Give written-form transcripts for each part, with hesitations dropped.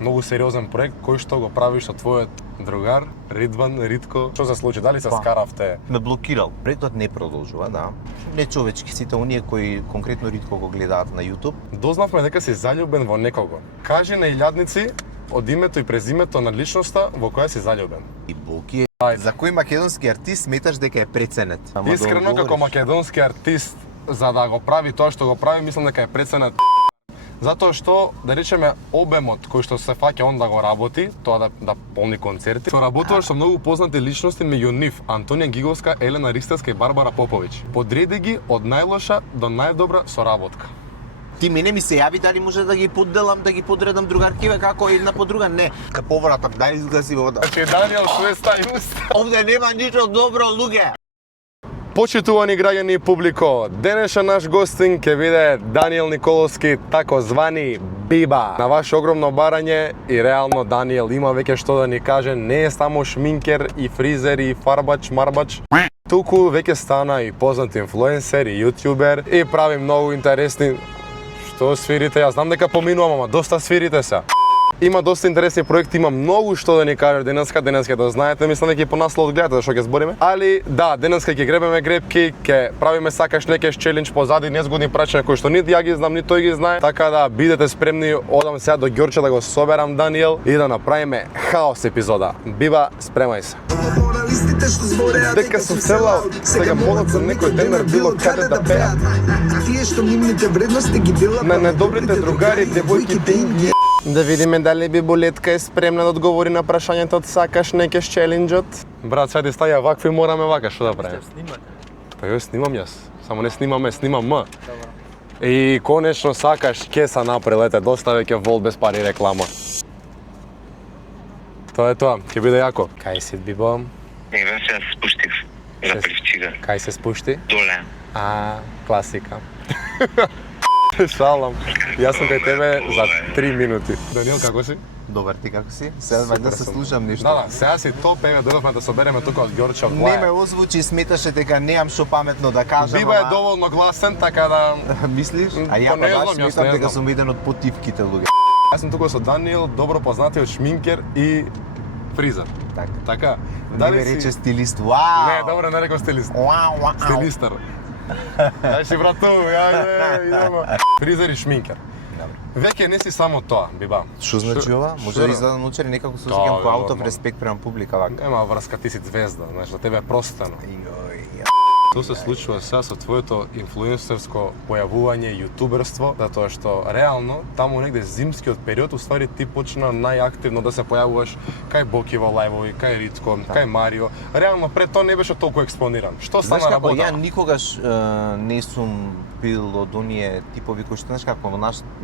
Многу сериозен проект кој што го правиш со твојот другар Ридван Ритко. Што се случи? Дали се скаравте? Ме блокирал. Проектот не продолжува, да. Нечовечки сите оние кои конкретно Ритко го гледаат на YouTube. Дознавме дека си заљубен во некого. Кажи на илјадници од името и презимето на личноста во која си заљубен. И Боки, Ајде. за кој македонски артист сметаш дека е преценет? Искрено како македонски артист за да го прави тоа што го прави, мислам дека е преценет. Затоа што, да речеме, обемот кој што се фаќа он да го работи, тоа да полни концерти, што работуваш со многу познати личности меѓу нив, Антонија Гиговска, Елена Ристевска и Барбара Поповиќ. Подреди ги од најлоша до најдобра соработка. Ти мене ми се јави дали може да ги подделам, да ги подредам другаркиве како една по друга, не. Ка повратам, дај изгаси вода. Значи Даниел Швеста и уста. Овде нема ништо добро, луѓе. Почитувани граѓани и публико, денешен наш гостин ќе биде Даниел Николовски, тако звани Биба. На ваше огромно барање и реално Даниел има веќе што да ни каже, не е само шминкер и фризер и фарбач, марбач. Туку веќе стана и познат инфлуенсер и јутјубер и прави многу интересни. Што свирите? Јас знам дека поминувам, ама доста свирите се. Има доста интересни проекти, има многу што да ни каже денеска да знаете, мислам дека и по наслов гледате што ќе збориме. Али да, денеска ќе гребеме гребки, ќе правиме сакаш некеш челендж позади незгодни прашања кои што нити ја ги знам, нити тој ги знае. Така да бидете спремни, одам сега до Ѓорче да го соберам Даниел и да направиме хаос епизода. Биба, спремај се. Дека сум селал, сега могат за некој денер било каде да пеат. Тие што нивните вредности ги делат На недобрите другари, девојките им ги. Да видиме дали Бибулетка е спремна да одговори на прашањето од сакаш некеш челенџот. Брат, сега ти стаја вакви, мораме вака, што да правиме? Па ја снимам јас, само не снимаме, снимам м. И конечно сакаш кеса напрелете, доста веќе вол без пари реклама. Тоа е тоа, ќе биде јако. Кај си, Бибо? Еве сега се спуштив за привчига. Кај се спушти? Доле. Класика. Шалам. Јас сум кај тебе за 3 минути. Даниел, како си? Добар, ти како си? Сега да се слушам нешто. Да, сега си топ, еве дојдовме да собереме тука од Ѓорче од Не Влаја. ме озвучи, сметаше дека немам што паметно да кажам. Биба е ама- доволно гласен, така да... Мислиш? А ја Па не па баш знам, јас сметам не дека знам. сум еден од потивките луѓе. Јас сум тука со Даниел, добро познатиот шминкер и фризер. Така. Така, Не ме рече стилист. Вау! Не, добро, не реков стилист. Вау, Стилистар. Дај си брату, јајде, идемо. Фризер и шминкер. Веќе не си само тоа, Биба. Што значи ова? Може да изгледам учери некако се осеќам Да, по аутов нормално. респект према публика вака. Нема врска, ти си звезда, знаеш, за тебе е простено. Што се случува сега со твоето инфлуенсерско појавување, јутуберство, затоа што реално таму негде зимскиот период уствари ти почна најактивно да се појавуваш кај Боки во лајвови, кај Ритко, кај Марио. Реално пред тоа не беше толку експониран. Што Знаеш стана како, ја работа? никогаш не сум бил од оние типови кои што, знаеш како,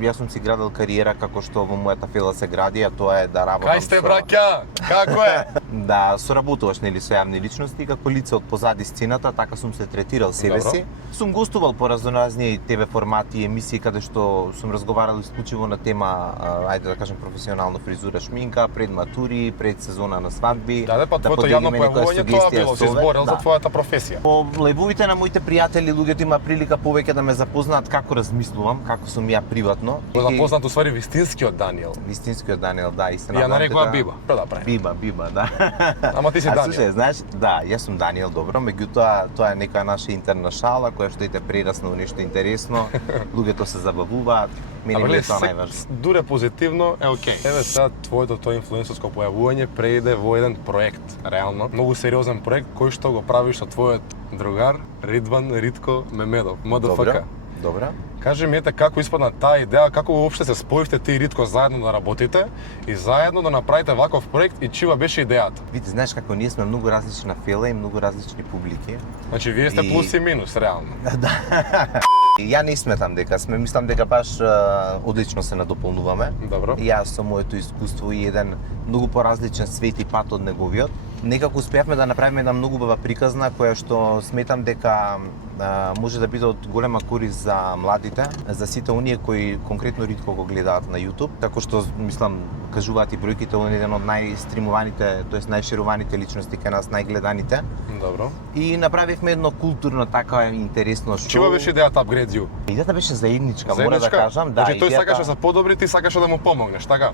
јас сум си градел кариера како што во мојата фела се гради, а тоа е да работам Кај сте браќа? Како е? Да соработуваш нели со јавни личности како лице од позади сцената, така сум се третирал себе Добро. си. Сум гостувал по разноразни ТВ формати, емисии каде што сум разговарал исклучиво на тема, ајде да кажем професионална фризура, шминка, пред матури, пред сезона на свадби. Да, па твоето јавно поделиме некоја појавување тоа сугестија, било, си совет, зборел за да. твојата професија. По лајвовите на моите пријатели, луѓето има прилика повеќе да ме запознаат како размислувам, како сум ја приватно. Го запознат уствари вистинскиот Даниел. Вистинскиот Даниел, да, и се Ја надевам нарекува дека- Биба. Што да прави? Биба, да. Ама ти си А Даниел. слушај, знаеш, да, јас сум Даниел, добро, меѓутоа тоа е некоја наша интерна шала која што и те прерасна во нешто интересно. Луѓето се забавуваат. Мене ми е тоа најважно. Дуре позитивно е окей. Еве сега твоето тоа инфлуенсерско појавување преиде во еден проект, реално, многу сериозен проект кој што го правиш со твојот другар Ридван Ритко Мемедов, МДФК. Добра. Кажи ми ете како испадна таа идеја, како воопште се споивте ти и Ритко заедно да работите и заедно да направите ваков проект и чива беше идејата? Види, знаеш како ние сме многу различна фела и многу различни публики. Значи вие сте И- плюс и минус реално. И ја не сметам дека сме, мислам дека баш одлично се надополнуваме. Добро. И јас со моето искуство и еден многу поразличен свет и пат од неговиот, некако успеавме да направиме една многу убава приказна која што сметам дека може да биде од голема корист за младите, за сите оние кои конкретно Ритко го гледаат на YouTube, како што мислам кажуваат и бројките, он е еден од најстримуваните, тоест најшеруваните личности кај нас, најгледаните. Добро. И направивме едно културно така интересно шоу. Чива беше идејата Upgrade You? Идејата беше заедничка, мора да кажам. Да, Значи тој идејата- сакаше да се подобри, ти сакаше да му помогнеш, така?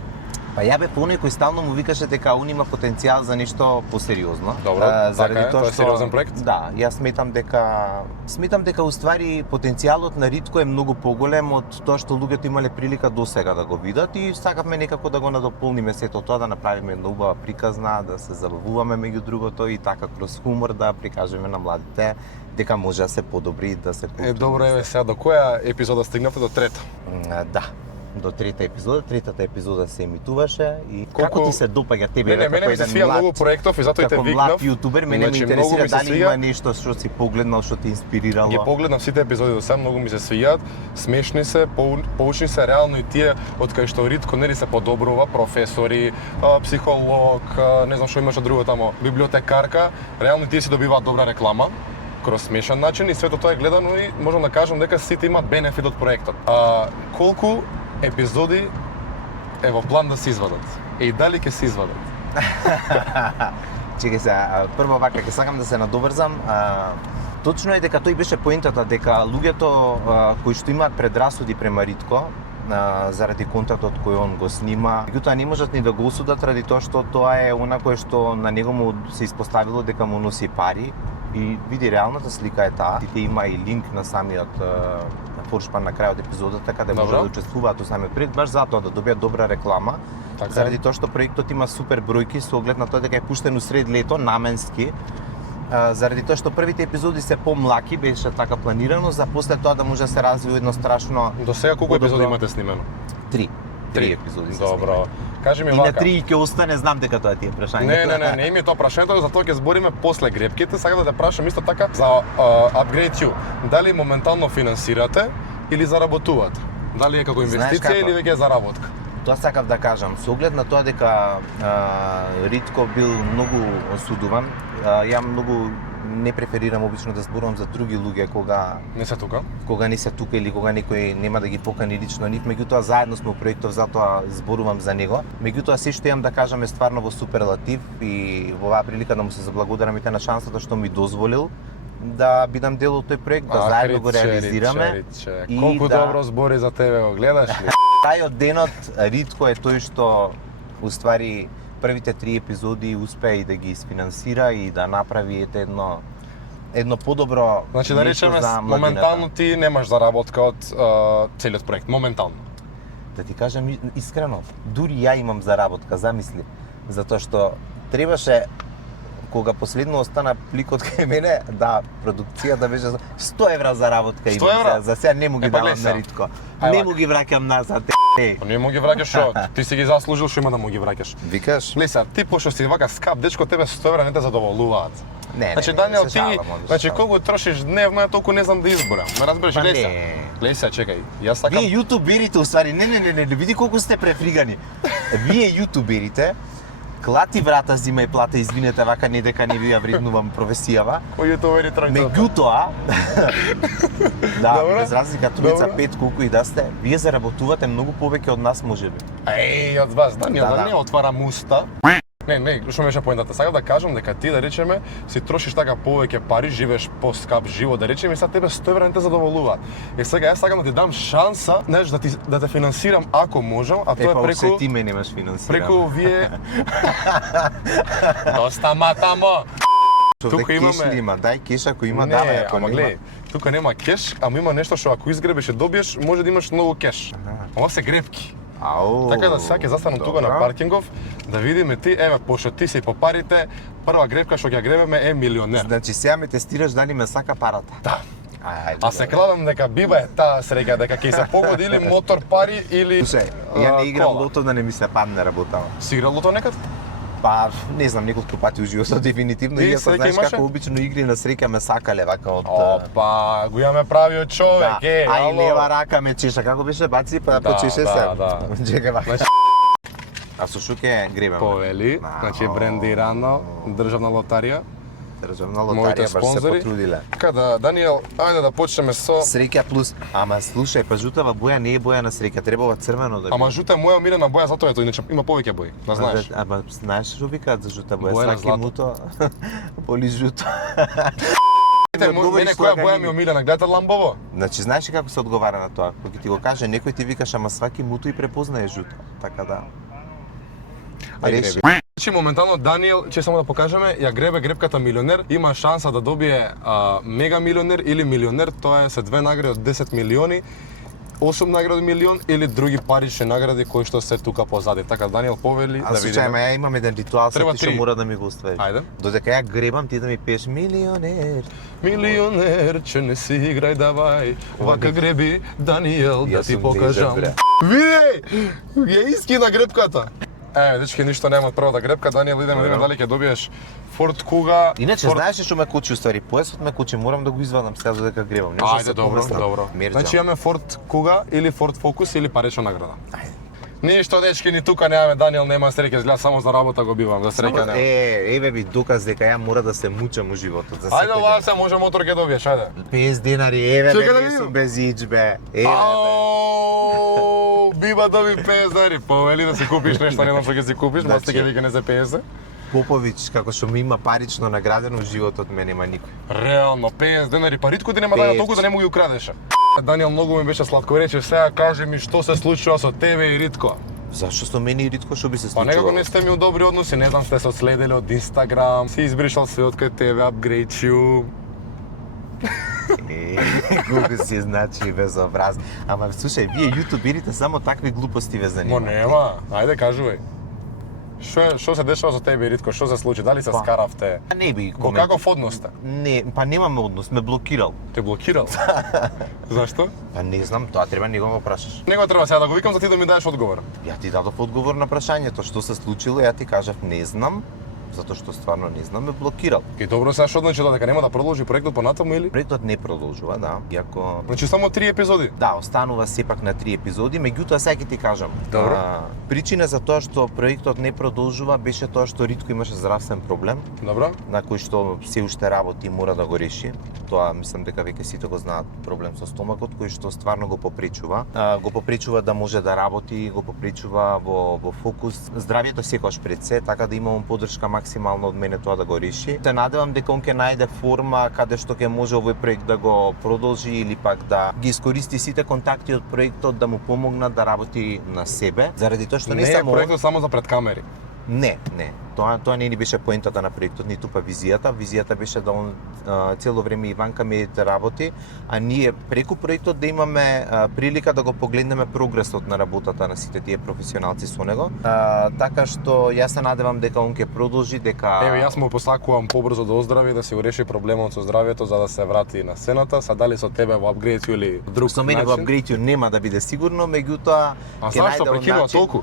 Па ја бев оној кој стално му викаше дека он има потенцијал за нешто посериозно. Добро, така е, тоа е сериозен проект. Да, јас сметам дека уствари потенцијалот на Ритко е многу поголем од тоа што луѓето имале прилика досега да го видат и сакавме некако да го надополниме сето тоа, да направиме една убава приказна, да се забавуваме меѓу другото и така кроз хумор да прикажеме на младите дека може да се подобри, да се културно. Добро, еве сега до која епизода стигнавте? До трета? Да. До третата епизода се емитуваше и Колку како ти се допаѓа тебе мене ми се свија многу проектов и затоа и те како викнав. млад јутубер, мене ме Значи, многу интересира ми се дали свија. има нешто што си погледнал, што те инспирирало. Ги погледнав сите епизоди до сега, многу ми се свијат, смешни се, поучни се, реално и тие од кај што Ритко нели се подобрува, професори, психолог, не знам што имаше друго тамо, библиотекарка, реално тие си добиваат добра реклама кроз смешан начин и свето тоа е гледано и можам да кажам дека сите имаат бенефит од проектот. Колку епизоди е во план да се извадат? И дали ќе се извадат? Чекај се, прво вака ќе сакам да се надоврзам. Точно е дека тој беше поентата дека луѓето кои што имаат предрасуди према Ритко заради контактот кој он го снима, меѓутоа не можат ни да го осудат ради тоа што тоа е она кое што на него му се испоставило дека му носи пари и види реалната слика е таа. Тите има и линк на самиот форшпан на крајот епизодата каде може да учествуваат во самиот проект баш затоа да добијат добра реклама. Така. Заради тоа што проектот има супер бројки со оглед на тоа дека е пуштен усред лето наменски. Заради тоа што првите епизоди се помлаки, беше така планирано, за после тоа да може да се развие едно страшно. До сега колку епизоди имате снимено? Три епизоди се Добро. Кажи ми и на вака. 3 ќе остане, знам дека тоа ти е прашањето. Не ми е тоа прашањето, за тоа ќе збориме после грепките. Сакам да те прашам исто така за Upgrade You. Дали моментално финансирате или заработувате? Дали е како инвестиција или веќе е заработка? Тоа сакав да кажам, со оглед на тоа дека Ритко бил многу осудуван, ја многу не преферирам обично да зборувам за други луѓе кога Не се тука? не се тука или кога некој нема да ги покани лично нив, меѓутоа заедно сме во проектов, затоа зборувам за него. Меѓутоа се што имам да кажам е стварно во суперлатив и во оваа прилика да му се заблагодарам и на шансата што ми дозволил да бидам дел од тој проект, да заедно го реализираме. И колку добро збори за тебе, го гледаш ли? Тај од денот Ритко е тој што уствари првите 3 епизоди успеа и да ги isfinansira и да направи едно подобро. Значи да речеме моментално ти немаш заработка од целиот проект, моментално. Да ти кажам искрено, дури ја имам заработка, замисли, затоа што требаше кога последно остана пликот кај мене, да, продукцијата беше 100 евра заработка имам, за сега не му ги давам на Ритко. Не му ги враќам назад. Не му ги враќаш шо? Ти си ги заслужил, што има да му ги враќаш. Викаш? Лиса, ти пошто си вака скап дечко, тебе 100 евра не те задоволуваат. Не, значи Даниел, ти, значи колку трошиш дневно, ја толку не знам да изборам. Ме разбереш, Леса? Леса, чекај, јас сакам. Вие јутуберите, уствари, не, види колку сте префригани. Вие јутуберите, клати врата зима и плата, извинете, вака не дека не ви ја вреднувам професијава. Кој јутубери тројца? Меѓутоа, да, без разлика тројца, 5 колку и да сте, вие заработувате многу повеќе од нас можеби. Еј, од вас, Даниел, да не отварам уста. Не, што беше поентата? Сакам да кажам дека ти, да речеме, си трошиш така повеќе пари, живееш поскап живот, да речеме, и сега тебе 100 евра не те задоволуваат. И сега јас сакам да ти дам шанса, знаеш, да те финансирам ако можам, а тоа е преку ти ме немаш финансирано. Преку вие Доста матамо. Тука имаме има, дај кеш ако има, давај, ако ама гледај, тука нема кеш, ама има нешто што ако изгребеш и добиеш, може да имаш многу кеш. Ова се гребки. Така да сега ќе застанам тука на паркингов, да видиме ти, еве, пошто ти си по парите, прва гребка што ќе гребеме е милионер. Значи сега ме тестираш дали ме сака парата. Да. А се кладам дека биба е таа среќа, дека ќе се погоди или мотор, пари или Слушај, ја не играм лото да не ми се падне работава. Си играл лото некад? Па, не знам, неколку пати уживосо дефинитивно, и јас знаеш како обично игри на среќа ме сакале вака од Опа, го имаме правиот човек, ај лева рака ме чеша, како беше баци, па почеше се. Чекај вака. А со шуке гребаме. Повели, значи брендирано, државна лотарија. Државна лотарија баш се потрудиле. Када, Даниел, ајде да почнеме со Среќа плюс. Ама слушај, па жутава боја не е боја на среќа, требава црвено да биде. Ама жута е моја омилена боја, затоа ето, иначе има повеќе бои, да знаеш. Ама знаеш што викаат за жута боја? Боја на Саки злато. муто, боли жуто. Мене која боја ми е омилена, гледате ламбово? Значи, знаеш ли како се одговара на тоа? Кога ти го каже некој, ти викаш, ама сваки муто и препознае жуто. Така да. Реши. Значи моментално Даниел, че само да покажеме, ја гребе гребката милионер, има шанса да добие мега милионер или милионер, тоа е се две награди од 10 милиони, 8 награди милион или други парични награди кои што се тука позади. Така Даниел повели А да слушај, видиме. ја имам еден ритуал, Треба ти што три. мора да ми го оставиш. Ајде. Додека ја гребам, ти да ми пееш милионер. Милионер, че не си играј давај, вака греби Даниел да Јас ти сум покажам. нежен, бре. Видеј, ја искина гребката. Дечки, ништо нема од првата гребка, Даниел, идеме да видиме дали ќе добиеш Форд Куга. Иначе Ford- знаеш ли што ме кучи уствари? Поесот ме кучи, морам да го извадам сега додека гребам. Не може да Ајде, се добро, поместам. добро. Мерџам. Значи имаме Форд Куга или Форд Фокус или парична награда. Ајде. Ништо, дечки, ни тука немаме, Даниел нема среќа, изгледа само за работа го бивам, за среќа нема. Еве ви доказ дека ја мора да се мучам у животот. За Ајде, секој Ласе, може мотор ќе добиеш, ајде. ден. 50 денари, еве Чекај да бе, не видим. сум без ич бе. Еве бе. Ау, биба доби 50 дари, повели да си купиш нешто, не знам што ќе си купиш, Значи- масте ќе вика не за 50. Поповиќ, како што ми има парично наградено у животот, ме нема никој. Реално, 50 денари, па Ритко ти нема даја 50. толку да не му ги украдеше. Даниел, многу ми беше сладко, рече сега кажи ми што се случува со тебе и Ритко. Зашто со мене и Ритко што би се Па случило? некако не сте ми у добри односи, не знам сте се одследели од Инстаграм, си избришал се од кај тебе, upgrade you. Колку си значи безобраз. Ама слушај, вие јутуберите само такви глупости ве Мо занимаат. нема, ајде кажувај. Што се дешава со тебе и Ритко, што се случи, дали се Па. скаравте? Не би Во каков однос сте? Не, па немаме однос, ме блокирал. Те блокирал? Зашто? Па не знам, тоа треба него го прашаш. Него треба сега да го викам за ти да ми даеш одговор. Ја ти дадов одговор на прашањето, што се случило, ја ти кажав не знам, затоа што стварно не знам, ме блокирал. И добро сега што значи дека нема да продолжи проектот понатаму или? Проектот не продолжува, да, иако Значи само 3 епизоди. да, останува сепак на 3 епизоди, меѓутоа сега ќе ти кажам. Добро. Причина за тоа што проектот не продолжува беше тоа што Ритко имаше здравствен проблем, Добро? на кој што се уште работи и мора да го реши. Тоа мислам дека веќе сите го знаат, проблем со стомакот кој што стварно го попречува. Го попречува да може да работи, го попречува во фокус. Здравјето секогаш пред се, така да имам поддршка максимално од мене тоа да го реши. Се надевам дека он ќе најде форма каде што ќе може овој проект да го продолжи или пак да ги искористи сите контакти од проектот да му помогнат да работи на себе. Заради тоа што не, Не е само проектот само за пред камери. Не. Тоа не ни беше поентата на проектот, ниту па визијата. Визијата беше да он цело време и ванка медите работи, а ние преку проектот да имаме прилика да го погледнеме прогресот на работата на сите тие професионалци со него. Така што јас се надевам дека он ќе продолжи, дека Еве, јас му посакувам побрзо да оздрави, да си го реши проблемот со здравјето за да се врати на сцената. Са дали со тебе во апгрейд или друг со мене во начин? апгрейд нема да биде сигурно, меѓутоа А ќе зашто најде он прекинува начин- толку?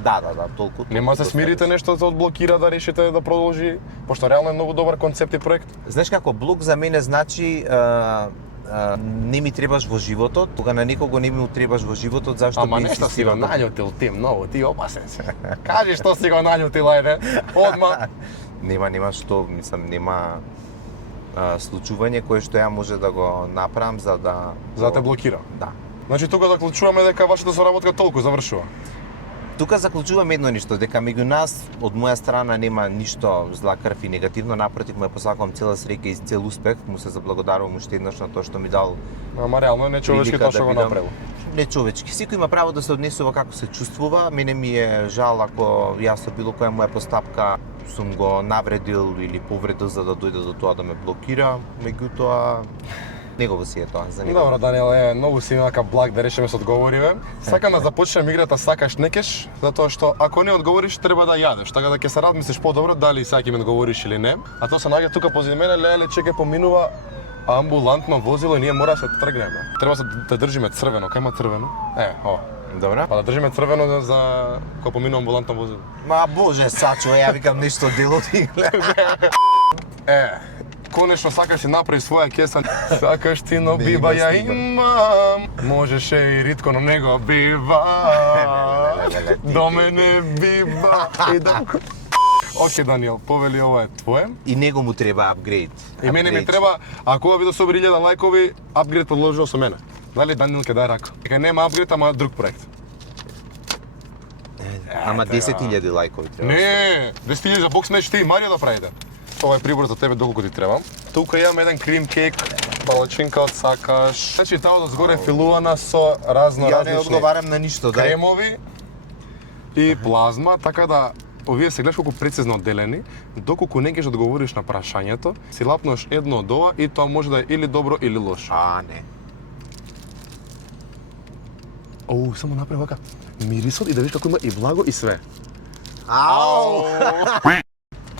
Да, толку. Нема се смирите нешто за одблокира да решите да продолжи, пошто реално е многу добар концепт и проект. Знаеш како блок за мене значи не ми требаш во животот, кога на некого не ми требаш во животот, зашто Ама би нешто си го инсистирал да- наљутил ти многу, ти опасен си. Кажи што си го наљутил, ајде, одма. Нема што, мислам, нема случување кое што ја може да го направам за да За да те блокира. Да. Значи тука заклучуваме дека вашата соработка толку завршува. Тука заклучувам едно ништо, дека меѓу нас од моја страна нема ништо зла крв и негативно, напротив му ја посакувам цела среќа и цел успех, му се заблагодарувам уште еднаш на тоа што ми дал Ама реално е нечовечки прилика тоа што го бидам направил. нечовечки. Секој има право да се однесува како се чувствува. Мене ми е жал ако јас со било која моја постапка сум го навредил или повредил за да дојде до тоа да ме блокира, меѓутоа негово си е тоа за него. Добро, Даниел, многу си вака благ да решиме со одговориве. Сакам да започнем играта сакаш некеш, затоа што ако не одговориш треба да јадеш, така да ќе се размислиш подобро дали сега ќе ми одговориш или не. А тоа се наоѓа тука позади мене, леле чеке поминува амбулантно возило и ние мора да се тргнеме. Треба да држиме црвено, кај има црвено? Ова. Добра? Па да држиме црвено за кога поминува амбулантно возило. Ма боже, Сачо, ја викам нешто делот и Конечно сакаш си направи своја кеса. Сакаш ти, но Не биба има ја снима. имам. Можеше и Ритко, но него биба. До мене биба. Океј, Даниел, повели ова е твое. и него му треба апгрейд. И мене ми Апгрейд. треба, ако ова видео собери 1000 лајкови, апгрейд подложил со мене. Дали Даниел ќе даде рака? Дека нема апгрейд, ама друг проект. Ама 10.000 лајкови треба. Не, 10.000 за бокс меч ти и Марија да правите. Ова е прибор за тебе доколку ти треба. Тука имам еден крим кейк, палачинка од сакаш. Значи таа од згоре филувана со разно Ја не различни одговарам на ништо, дај. кремови и плазма, така да овие се гледаш колку прецизно одделени, доколку не ќе одговориш на прашањето, си лапнеш едно од ова и тоа може да е или добро или лошо. Не. Оу, само направи вака. Мирисот и да видиш како има и благо и све. Ау!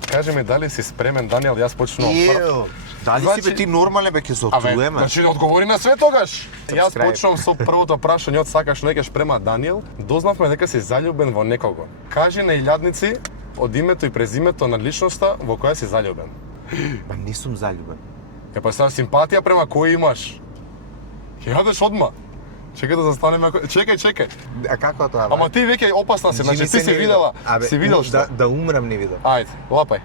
Кажи ми дали си спремен, Даниел, јас почнувам. Еу! Дали си бе ти нормален бе, ќе се оптуеме? Значи одговори на све тогаш. Јас Subscribe. почнувам со првото прашање од сакаш лекеш према Даниел. Дознавме дека си заљубен во некого. Кажи на илјадници од името и презимето на личноста во која си заљубен. Па не сум заљубен. Е па сега симпатија према кој имаш? Ќе јадеш одма. Чекај да застанеме. Чекај. А како тоа? Ама ти веќе опасна си, значи ти си видела. Си видел што? Да умрам не видел. Ајде, лапај.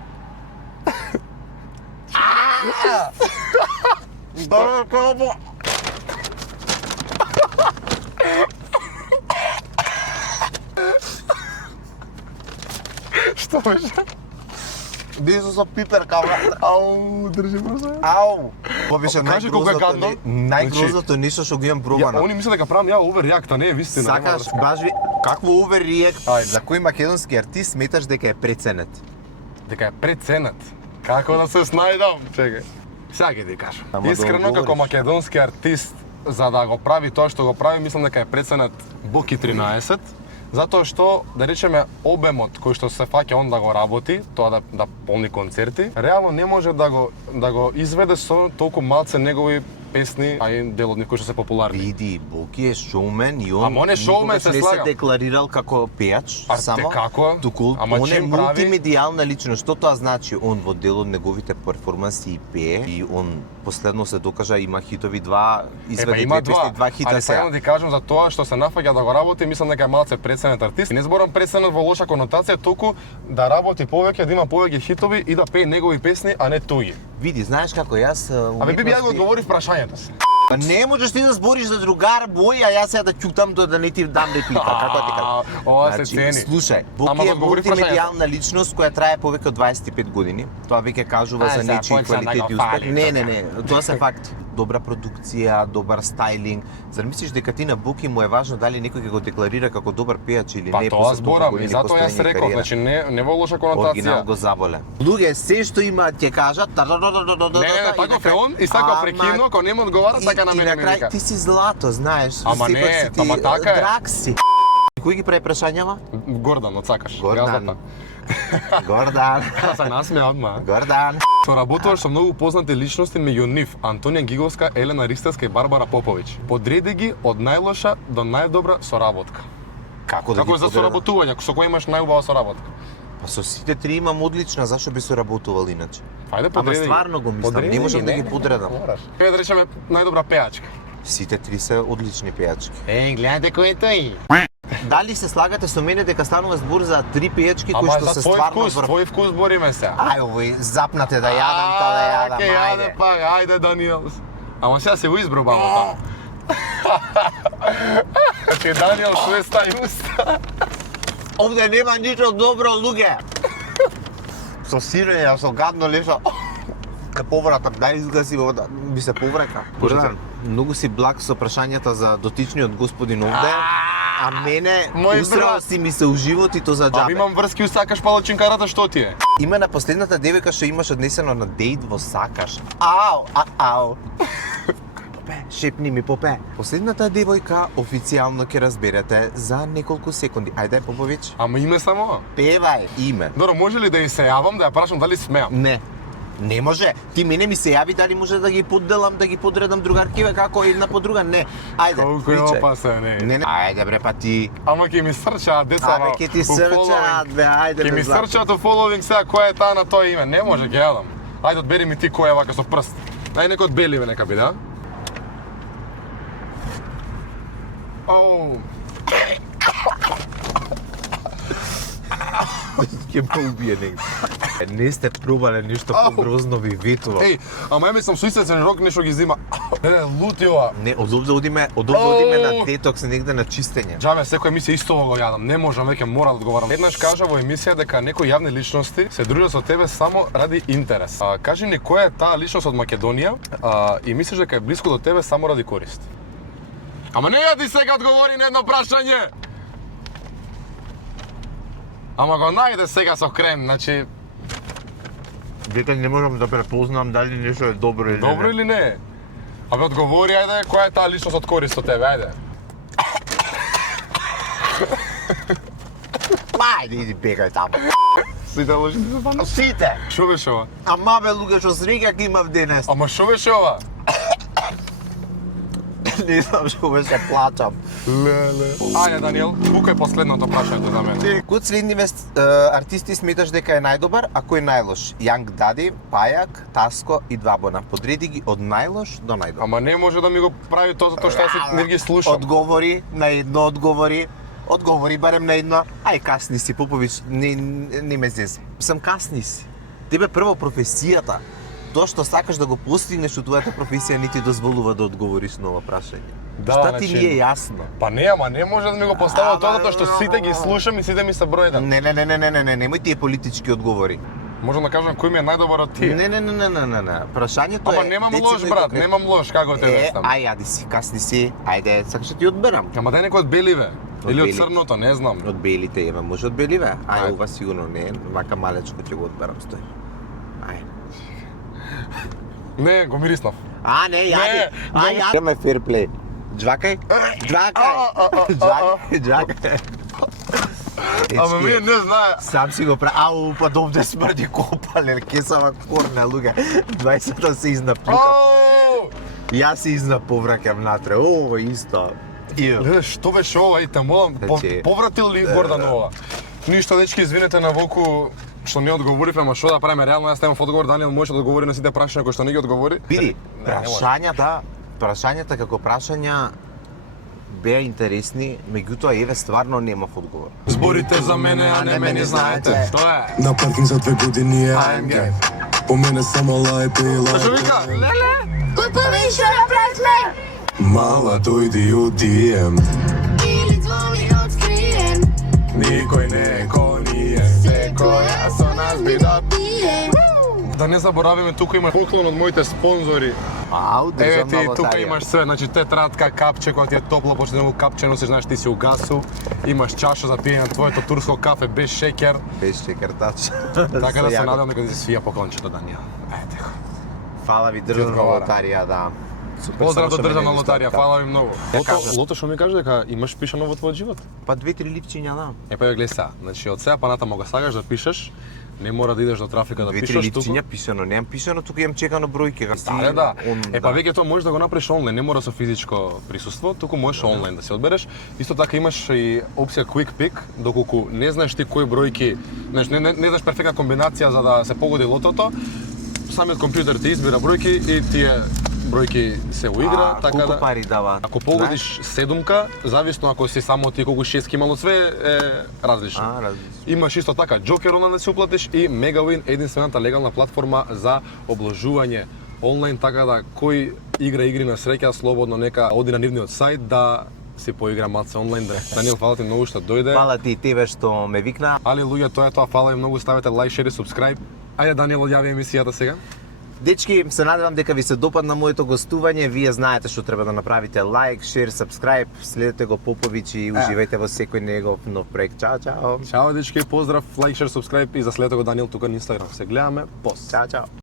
Што беше? Дизо со пипер кавра. Ау, држи брзо. Ау! Тоа беше Кажи колку е гадно. најгрозното нешто што го имам пробано. Они мислат дека правам ја оверреакта, не е вистина. Сакаш баш ви какво оверриект? Ајде. За кој македонски артист сметаш дека е преценет? Дека е преценет. Како да се снајдам? Чекај. Сега ќе ти кажам. Ама да Искрено како одговориш. македонски артист, за да го прави тоа што го прави, мислам дека е преценет Боки 13. Затоа што, да речеме, обемот кој што се фаќа он да го работи, тоа да полни концерти, реално не може да го изведе со толку малце негови песни, а и дел од нив кои што се популарни. Види, Боки е шоумен и он Ама он е шоумен, никогаш се не се слагам. декларирал како пејач, А само како? туку Ама он е чим прави? мултимедијална личност. Што тоа значи? Он во дел од неговите перформанси и пее и он последно се докажа има хитови два, изведе има две песни, два хита али сега. сега да ти кажам за тоа што се нафаќа да го работи, мислам дека е малце преценет артист. Не зборам преценет во лоша конотација, толку да работи повеќе, да има повеќе хитови и да пее негови песни, а не туѓи. Види, знаеш како јас Абе би ја го одговорив прашањето си. Па не можеш ти да збориш за другар бој, а јас сега да ќутам да не ти дам реплика, како ти кажам. Ова се цени. Слушај, Ама Боки го е одговори мултимедијална личност која трае повеќе од 25 години. Тоа веќе кажува за сега, нечии кој сега квалитет и го успех. фали, Не, тоа се факти. Добра продукција, добар стајлинг. Зар мислиш дека ти на Боки му е важно дали некој ќе го декларира како добар пејач или Па не? тоа после толку зборам и години затоа јас постоење реков, кариера? значи не во лоша Оригинал конотација. го заболе. Луѓе, се што има ќе кажат, Не, таков е он и сака прекино, ако не му одговара, така на мене ми вика. Ти си злато, знаеш. Ама сепак не, си ти ама така е. Драг си. Кој ги прави прашањава? Гордан, од сакаш. Гордан. Газдата. Гордан. Се насмеа одма. Гордан. Соработуваш со многу познати личности меѓу нив Антонија Гиговска, Елена Ристевска и Барбара Поповиќ. Подреди ги од најлоша до најдобра соработка. Како да Како ги за подредам? соработување, со кој имаш најубава соработка? Па со сите три имам одлична, зашо би соработувал иначе? Ајде Ама подреди. ги. стварно го мислам, Подреди не можам ги, да ги подредам. Мораш. Кај да речеме најдобра пејачка. Сите три се одлични пејачки. Гледајте кој е тој. Дали се слагате со мене дека станува збор за три пејачки кои Ама што за се твој стварно вкус, твој вкус бориме се. Ај, овој, запнате да јадам, тоа да јадам, Ке јаде ајде. па, ајде Даниел. Ама сега се го избробамо таму. Че Даниел све стаи уста. Овде нема ништо добро, луѓе. Со сирење, со гадно лешо. Да повратам, дај изгаси го, да ми се поврека. Гордан, многу си благ со прашањата за дотичниот господин овде, а мене Мој усрал брат. си ми се у живот и то за Абе џабе. имам врски у сакаш палачинкарата, што ти е? Има на последната девојка што имаш однесено на дејт во Сакаш. Ау, ау. Попе, шепни ми, Попе. Последната девојка официјално ќе разберете за неколку секунди. Ајде, Поповиќ. Ама име само? Певај име. Добро, може ли да ја се јавам, да ја прашам дали смеам? Не. Не може. Ти мене ми се јави дали може да ги подделам, да ги подредам другаркиве како една по друга. Не. Ајде. Колку е причај. опасен, не. Не. Ајде бре, па ти. Ама ќе ми срчаат деца Абе, ќе ти у срчаат, following. бе, ајде, Ќе бе, ми злато. срчаат у фоловинг сега која е таа на тој име. Не може, ќе јадам. Ајде, одбери ми ти кој е вака со прст. Ај некој од беливе нека биде, а? Оу. Ќе ме убие негде. Не сте пробале ништо погрозно ви ветува. Еј, ама ја мислам со истецен рок нешто ги зима. Лути ова. Не, одовде одиме на детокс негде на чистење. Џабе, секој емисија исто го јадам. Не можам веќе, мора да одговарам. Еднаш кажа во емисија дека некои јавни личности се дружат со тебе само ради интерес. Кажи ни која е таа личност од Македонија и мислиш дека е блиску до тебе само ради корист? Ама не ја ти сега одговори на едно прашање. Ама го најде сега со крем, значи Дека не можам да препознам дали нешто е добро или добро не. или не? Абе одговори, ајде, која е таа личност од корист од тебе, ајде. Ајде, иди бегај таму. Сите лоши се западна. Сите! Шо беше ова? Ама бе, луѓе, што среќак имав денес. Ама шо беше ова? Не знам што беше, плачам. Леле. Ајде, Даниел, тука е последното прашање за мене. Кој од следниве артисти сметаш дека е најдобар, а кој најлош? Јанг Дади, Пајак, Таско и Двабона. Подреди ги од најлош до најдобар. Ама не може да ми го прави тоа затоа што јас не ги слушам. Одговори на едно, одговори барем на едно. Ај, касни си, Попович, не ме зезе. Сам касни си. Тебе прво професијата, тоа што сакаш да го постигнеш од твојата професија не ти дозволува да одговориш на ова прашање. Да, Шта ти значи- не е јасно? Па не, ама не може да ми го поставува тоа затоа што сите ги слушам и сите ми се број еден. Не, немој тие политички одговори. Можам да кажам кој ми е најдобар од тие. Не. Прашањето е... Ама немам децидно лош и брат, конкретно. немам лош, како те Е, вестам. ај, јади си, касни си, ајде, сакаш да ти одберам. Ама дај некој од беливе или од бели. црното, не знам. Од белите, ева, може од беливе? Ај, Ајде. ова сигурно не, вака малечко ќе го одберам, стој. Ај. Не, го мириснав. А, не, јади. Не, Ај, јади. Немај fair play. Джвакај. Джвакај. Ама ми не знае. Сам си го прави. Ау, па довде смрди копале, кесава корна, луѓе. 20-та се изнапљука. Оу! Јас се изнаповраќам натре. Ово исто. Ио. Леле, што беше ова? И те молам, Значи, повратил ли Гордан ова? Ништо, дечки, извинете на Воку што не одговорив, ама што да правиме реално, јас немам одговор, Даниел може да одговори на сите прашања кои што не ги одговори. Види, Не, не може. прашањата како прашања беа интересни, меѓутоа еве стварно немав одговор. Зборите за мене, а не мене знаете. Што е? На паркинг за 2 години е AMG. По мене само лајте и Што лајте вика? Купувай што направме Мала дојди удием или звони открием Никој не е ко ние, секоја со нас би да пием. Да не заборавиме, тука има поклон од моите спонзори. Ау, Еве државна ти, тука лотарија. имаш све, значи тетрадка, капче, кога ти е топло, почне да му капче носиш, знаеш ти си у гасу, имаш чаша за пиење на твоето турско кафе без шеќер, Без шекертач. така да се надам дека ти се свија поклончето, Даниел. Ете го. Фала ви државна одговара. лотарија, да. Супер, Поздрав само до што ме државна не лотарија, достапка. фала ви многу. Да кажам. Лото што ми каже дека имаш пишано во твојот живот? Па 2-3 ливчиња, да. Е па ја гледа сега, значи од сега па натаму го сакаш да пишеш, не мора да идеш до трафика да 2-3 пишеш, туку ливчиња писано, немам писано, тука имам чекано бројки. Да. Е па веќе тоа можеш да го направиш онлайн, не мора со физичко присуство, туку можеш онлайн да се одбереш. Исто така имаш и опција Quick Pick, доколку не знаеш ти кои бројки, знаеш, не знаеш перфектна комбинација за да се погоди лотото, самиот компјутер ти избира бројки и тие бројки се уигра, така колку да. пари дава? Ако погодиш седумка, зависно ако си само ти колку шестки имало све е различно. Различно. Имаш исто така Joker онлайн да се уплатиш и Megawin, единствената легална платформа за обложување онлайн, така да кој игра игри на среќа слободно нека оди на нивниот сајт да си поигра малце онлайн. Даниел, фала ти многу што дојде. Фала ти и тебе што ме викна. Али луѓе, тоа е тоа, фала ви многу, ставете лайк, шер и субскрайб. Ајде Даниел, одјави емисијата сега. Дечки, се надевам дека ви се допадна моето гостување. Вие знаете што треба да направите лайк, шер, сабскрајб, следете го Попович и уживајте во секој негов нов проект. Чао, чао. Чао дечки, поздрав, лайк, шер, субскрайб и за следото го Даниел тука на Инстаграм. Се гледаме, пост. Чао, чао.